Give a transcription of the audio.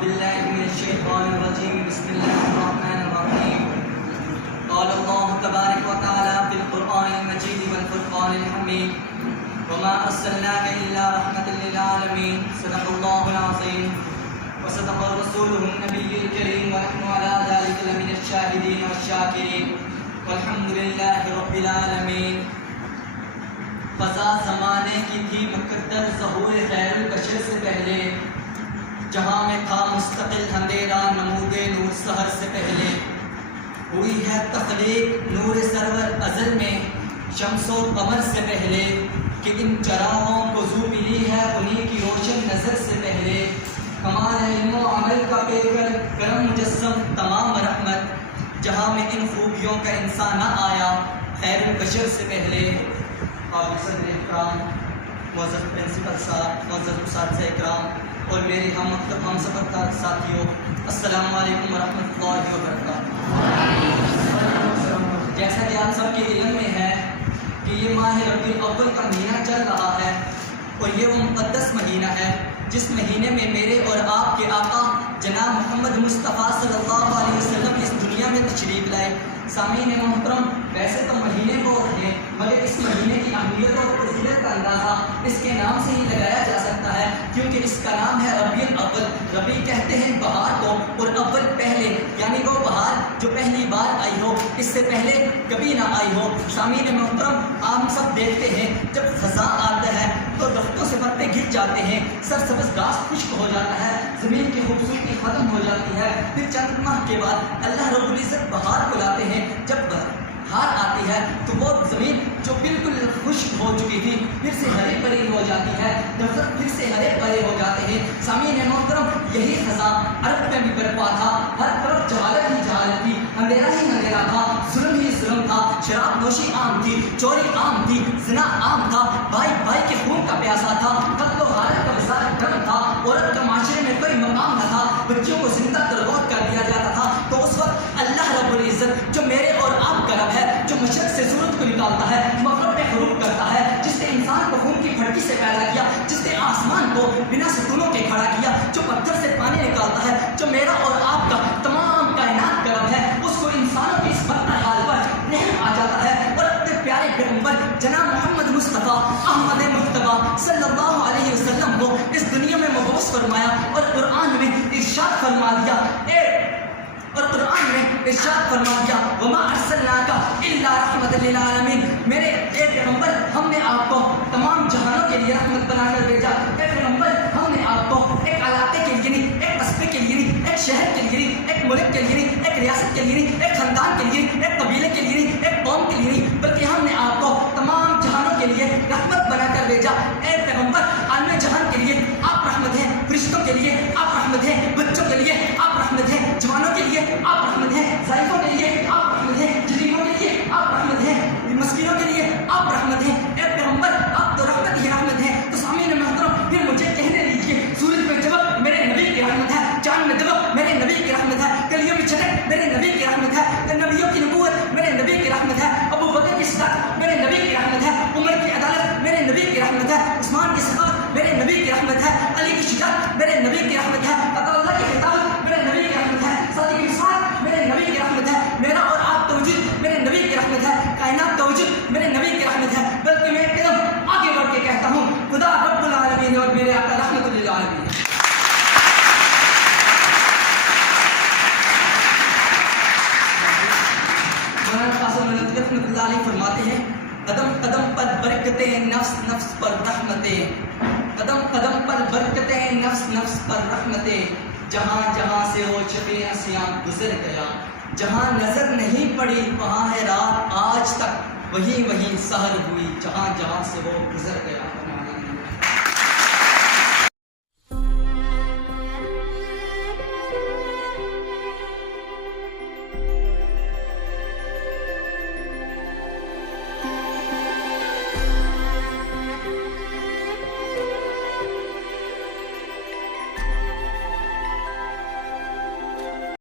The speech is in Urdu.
بالله من الشيطان الرجيم بسم الله الرحمن الرحيم قال الله تبارك وتعالى في القرآن المجيد والفرقان الحميد وما أرسلناك إلا رحمة للعالمين صدق الله العظيم وصدق رسوله النبي الكريم ونحن على ذلك لمن الشاهدين والشاكرين والحمد لله رب العالمين. فضا زمانے کی تھی مقدر ظہور خیر البشر سے پہلے، جہاں میں تھا مستقل اندھیرا نمود نور سحر سے پہلے. ہوئی ہے تخلیق نور سرور ازل میں شمس و قمر سے پہلے، کہ ان چراغوں کو زو ملی ہے انہی کی روشن نظر سے پہلے. کمال علم و عمل کا پیکر کرم مجسم تمام رحمت، جہاں میں ان خوبیوں کا انسان نہ آیا خیر البشر سے پہلے. قابل صدر اکرام، معزز پرنسپل صاحب، معزز اساتذہ اکرام اور میرے ہم مکتب ہم سفر کا ساتھیوں، السلام علیکم ورحمۃ اللہ وبرکاتہ. جیسا کہ آپ سب کے علم میں ہے کہ یہ ماہ ربیع الاول کا مہینہ چل رہا ہے اور یہ وہ مقدس مہینہ ہے جس مہینے میں میرے اور آپ کے آقا جناب محمد مصطفیٰ صلی اللہ علیہ وسلم اس دنیا میں تشریف لائے. سامعین محترم، ویسے تو مہینے بہت ہیں مگر اس مہینے کی اہمیت اور فضیلت کا اندازہ اس کے نام سے ہی لگایا جا سکتا ہے، کیونکہ اس کا نام ہے ربیع الاول. ربیع کہتے ہیں بہار کو اور اول پہلے، یعنی وہ بہار جو پہلی بار آئی ہو، اس سے پہلے کبھی نہ آئی ہو. سامعین محترم، آپ سب دیکھتے ہیں جب خزاں آتا ہے تو درختوں سے پتے گر جاتے ہیں، سرسبز گھاس خشک ہو جاتا ہے، زمین کی خوبصورتی ختم ہو جاتی ہے. پھر چند ماہ کے بعد اللہ رب العزت بہار کو لاتے ہیں. جب بہار آتی ہے تو وہ زمین جو بالکل خشک ہو چکی تھی پھر سے ہری بھری ہو جاتی ہے، درخت پھر سے ہرے بھرے ہو جاتے ہیں. سامعین محترم، یہی خزاں عرب میں بھی برپا تھا. ہر طرف جہالت ہی جہالت تھی، اندھیرا ہی اندھیرا تھا، ظلم ہی ظلم تھا، شراب نوشی عام تھی، چوری عام تھی، زنا عام تھا، بھائی بھائی کے خون کا پیاسا تھا، قتل و غارت کا وسال گرم تھا، عورت کا معاشرے میں کوئی مقام نہ تھا، بچوں کو زندہ ترغوت کر دیا جاتا تھا. تو اس وقت اللہ رب العزت جو میرے اور آپ کا رب ہے، جو مشرق سے سورج کو نکالتا ہے، مغرب میں غروب کرتا ہے، جس نے انسان کو خون کی پھڑکی سے پیدا کیا، جس نے آسمان کو بنا ستونوں کے کھڑا کیا، جو پتھر سے پانی نکالتا ہے، جو میرا اور آپ کا تمام کائنات کا رب ہے، اس کو انسانوں کی اس بدتر حال پر نہیں آ جاتا ہے اور اپنے پیارے پیغمبر جناب محمد مصطفیٰ احمد مجتبیٰ صلی اللہ علیہ وسلم کو اس دنیا میں مبعوث فرمایا اور قرآن میں ارشاد فرما دیا وما ارسلناک الا رحمۃ للعالمین. میرے اے پیغمبر، ہم نے آپ کو تمام جہانوں کے لیے رحمت بنا کر بھیجا. اے پیغمبر، ہم نے آپ کو ایک علاقے کے لیے نہیں، ایک قصبے کے لیے نہیں، ایک شہر کے لیے نہیں، ایک ملک کے لیے نہیں، ایک ریاست کے لیے نہیں، ایک خاندان کے لیے نہیں، ایک قبیلے کے لیے نہیں، ایک قوم کے لیے نہیں، بلکہ ہم نے آپ کو تمام جہانوں کے لیے رحمت بنا کر بھیجا. اے پیغمبر، عالم جہان کے لیے آپ رحمت ہیں، فرشتوں کے لیے آپ رحمت ہیں، بچوں کے لیے آپ رحمت ہیں، جوانوں کے لیے آپ رحمت ہیں، ضعیفوں کے لیے آپ رحمت ہیں، یتیموں کے لیے آپ رحمت ہیں، مسکینوں کے لیے آپ رحمت ہیں. اے پیغمبر، آپ تو رحمت ہی رحمت ہیں. تو سامعین محترم، پھر مجھے کہنے دیجیے، سورج میں چمک میرے نبی کی رحمت ہے، چاند میں دمک میرے نبی کی رحمت ہے، کلیوں میں چٹک میرے نبی کی رحمت ہے، نبیوں کی نبوت میرے نبی کی رحمت ہے، ابو بکر کی صداقت میرے نبی کی رحمت ہے، عمر کی عدالت میرے نبی کی رحمت ہے، عثمان کی سخاوت میرے نبی کی رحمت ہے، علی کی شجاعت میرے نبی کی رحمت ہے، اللہ کی خطابت میرے نبی کی رحمت ہے، صادق کی وصال میرے نبی کی رحمت ہے. میرا اور آپ کا وجود میرے نبی کی رحمت ہے، کائنات کا وجود میرے نبی کی رحمت ہے. بلکہ میں ایک قدم آگے بڑھ کے کہتا ہوں، خدا رب العالمین اور میرے آقا رحمت للعالمین. مولانا قاسم ندوی رحمۃ اللہ علیہ فرماتے ہیں، قدم قدم پر برکتیں، نفس نفس پر رحمتیں، قدم قدم پر برکتیں، نفس نفس پر رحمتیں، جہاں جہاں سے وہ شفیع اسیام گزر گیا، جہاں نظر نہیں پڑی وہاں ہے رات آج تک، وہیں وہیں سحر ہوئی، جہاں جہاں سے وہ گزر گیا.